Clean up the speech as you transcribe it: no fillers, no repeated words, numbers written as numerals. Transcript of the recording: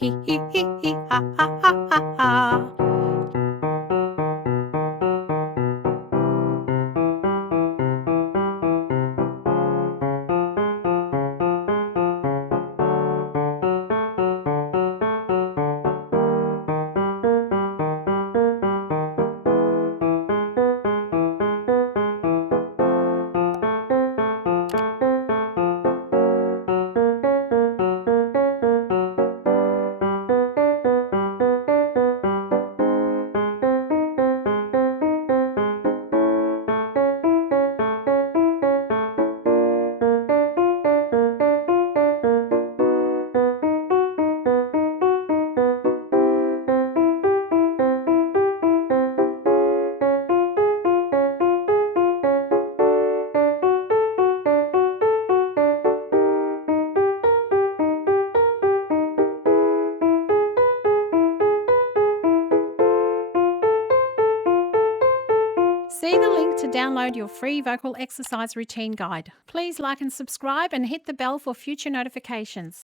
Hee hee hee hee ha ha ha ha ha. See the link to download your free vocal exercise routine guide. Please like and subscribe and hit the bell for future notifications.